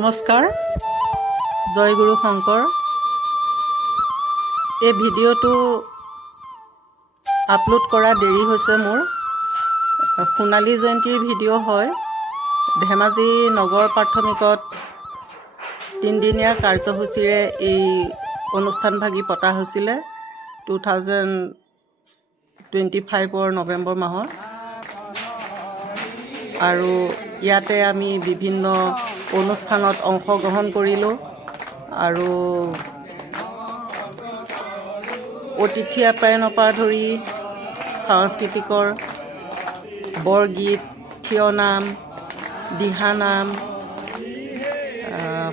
নমস্কাৰ, জয় গুৰু শংকৰ। এই ভিডিঅ'টো আপলোড কৰা দেৰি হৈছে মোৰ। সোণালী জয়ন্তীৰ ভিডিঅ' হয়। ধেমাজি নগৰ প্ৰাথমিকত 3দিনীয়া কাৰ্যসূচীৰে এই অনুষ্ঠানভাগি পতা হৈছিলে 2025 নৱেম্বৰ মাহত। আৰু ইয়াতে আমি বিভিন্ন অনুষ্ঠানত অংশগ্ৰহণ কৰিলোঁ আৰু অতিথি আপ্যায়নৰ পৰা ধৰি সাংস্কৃতিকৰ বৰগীত, থিয়নাম, দিহানাম,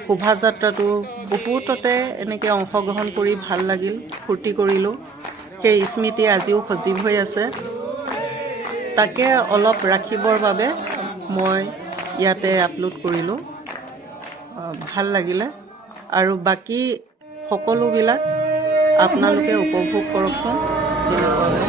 শোভাযাত্ৰাটো বহুততে এনেকৈ অংশগ্ৰহণ কৰি ভাল লাগিল, ফূৰ্তি কৰিলোঁ। সেই স্মৃতি আজিও সজীৱ হৈ আছে। তাকে অলপ ৰাখিবৰ বাবে মই ইয়াতে আপলোড কৰিলোঁ। ভাল লাগিলে আৰু বাকী সকলোবিলাক আপোনালোকে উপভোগ কৰকচোন কেনেকুৱা হয়।